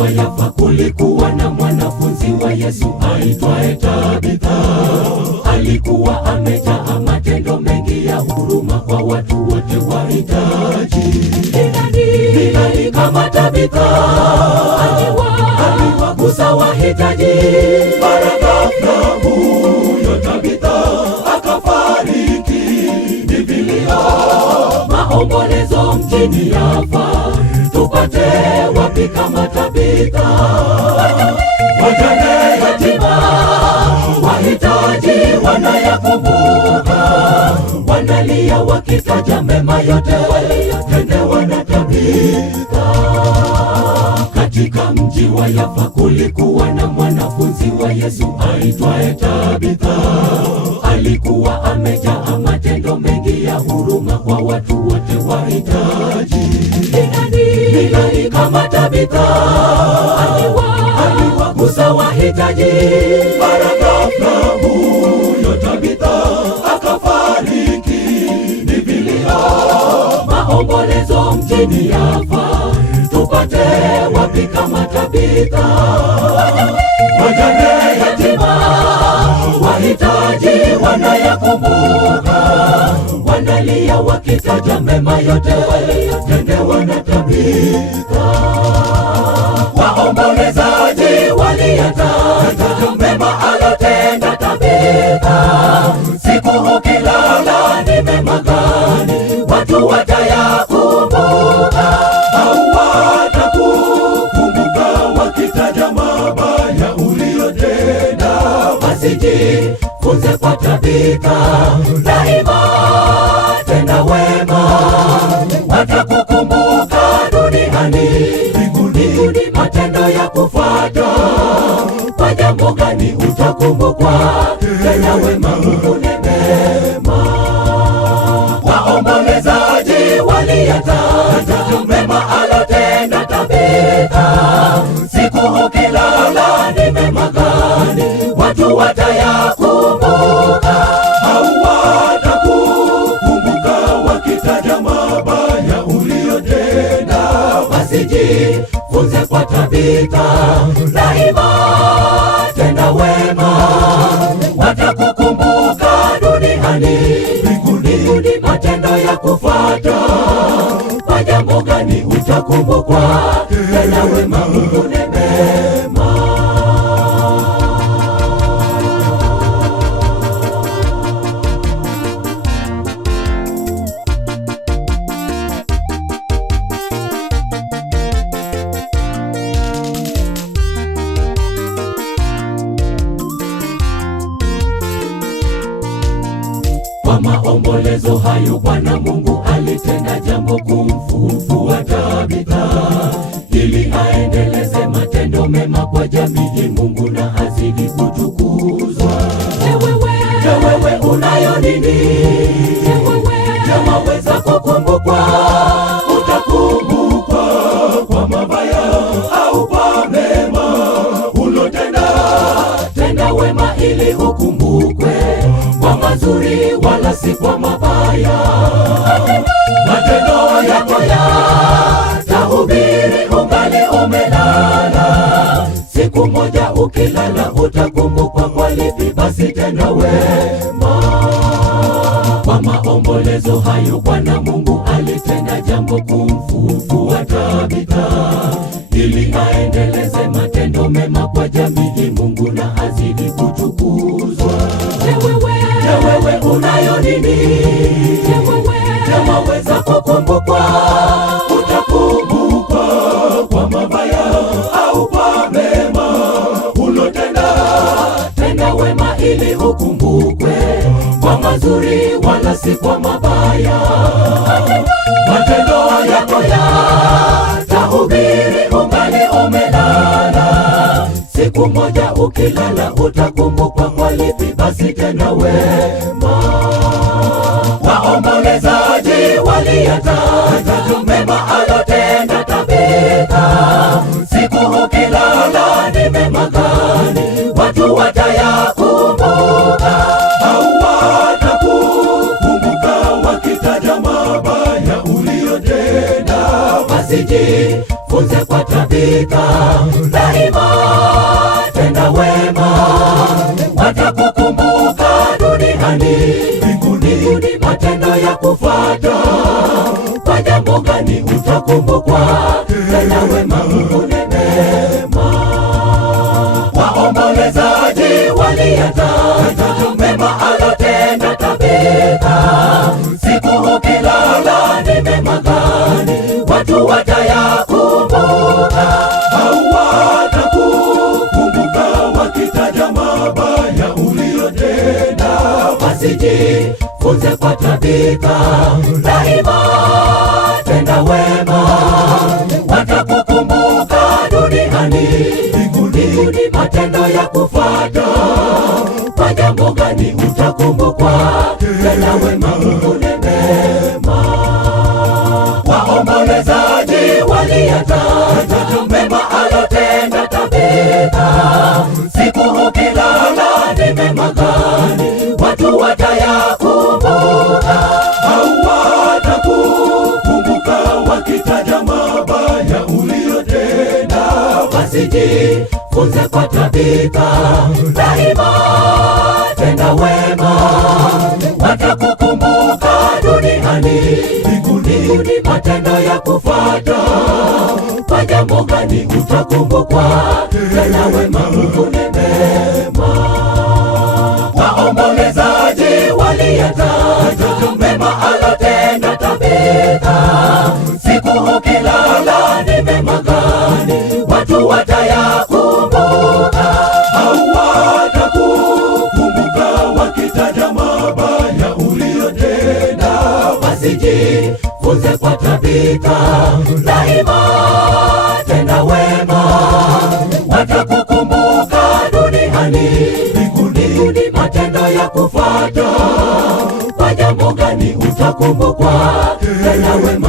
wa Yafa kulikuwa na mwanafunzi wa Yesu aitwaye Tabitha. Alikuwa amejaa matendo mengi ya huruma kwa watu wote wahitaji. Ni nani kama Tabitha? Aliwagusa wahitaji. Mara ghafla huyo Tabitha akafariki. Ni vilio, maombolezo mjini Yafa. Tupate wapi kama Tabitha? Wajane, yatima, wahitaji wanayakumbuka, wanalia wakitaja mema yote waliyotendewa na Tabitha. Katika mji wa Yafa kulikuwa na mwanafunzi wa Yesu aitwaye Tabitha. Alikuwa amejaa matendo mengi ya huruma kwa watu wote wahitaji. Ni nani kama Tabitha? Aliwagusa wahitaji. Mara ghafla huyo Tabitha akafariki. Ni vilio, maombolezo mjini Yafa. Tupate wapi kama Tabitha? Wajane, yatima, wahitaji wanayakumbuka, wanalia wakitaja mema yote waliyotendewa na Tabitha. Waombolezaji waliyataja mema alotenda Tabitha. Siku ukilala ni mema gani watu watayakumbuka, au watakukumbuka wakitaja mabaya uliyotenda. Wasijifunze kwa Tabitha, daima tenda wema, watakukumbuka duniani, mbinguni matendo ya kufuata. Kwa jambo gani utakumbukwa? Tenda wema, uvune mema. Waombolezaji waliyataja mema alotenda Tabitha. Siku ukilala ni mema gani watu watayakumbuka, au watakukumbuka wakitaja mabaya uliyotenda. Wasijifunze kwa Tabitha, daima tenda wema, watakukumbuka duniani, mbinguni matendo ya kufuata. Kwa jambo gani utakumbukwa? Tenda wema, uvune mema. Kwa maombolezo hayo Bwana Mungu alitenda jambo kumfufua Tabitha, ili aendeleze matendo mema kwa jamii Mungu na azidi kutukuzwa. Je, wewe unayo nini? Waweza kukumbukwa? Utakumbukwa kwa mabaya au kwa mema ulotenda? Tenda wema ili ukumbukwe kwa mazuri, wala si kwa mabaya. Matendo yako yatahubiri ungali umelala. Siku moja ukilala utakumbukwa kwa lipi? Basi tenda wema. Kwa maombolezo hayo Bwana Mungu alitenda jambo kumfufua Tabitha, ili aendeleze matendo mema kwa jamii Mungu na azidi kutukuzwa. Je, wewe unayo nini? Waweza kukumbukwa? Utakumbukwa kwa mabaya au kwa mema ulotenda? Tenda wema ili ukumbukwe kwa mazuri, wala si kwa mabaya. Matendo yako yatahubiri ungali umelala. Siku moja ukilala utakumbukwa kwa lipi? Basi tenda wema. Waombolezaji waliyataja mema alotenda Tabitha. Siku ukilala ni mema gani watu watayakumbuka, au watakukumbuka wakitaja mabaya uliyotenda? Wasijifunze kwa Tabitha, utakumbukwa, tena wema ukunenema. Waombolezaji waliyataja mema alotenda Tabitha, siku ukilala ni mema gani watu watayakumbuka, hawatakukumbuka wakitaja mabaya uliyotenda. Wasijifunze kwa Tabitha, daima tenda wema, watakukumbuka duniani, mbinguni matendo ya kufuata. Kwa jambo gani utakumbukwa, tena wema ukunenema. Waombolezaji waliyataja mema alotenda Tabitha, siku ukilala ni mema gani watu watayakumbuka, hawatakukumbuka wakitaja mabaya uliyotenda. Wasijifunze kwa Tabitha, daima tenda wema, watakukumbuka duniani, mbinguni matendo ya kufuata. Kwa jambo gani utakumbukwa, tena wema ukunenema. Waombolezaji waliyataja mema alotenda Tabitha, siku ukilala ni mema gani watu watayakumbuka, hawatakukumbuka wakitaja mabaya uliyotenda. Wasijifunze kwa Tabitha, daima tenda wema, watakukumbuka duniani, mbinguni matendo ya kufuata. Kwa jambo gani utakumbukwa, tena wema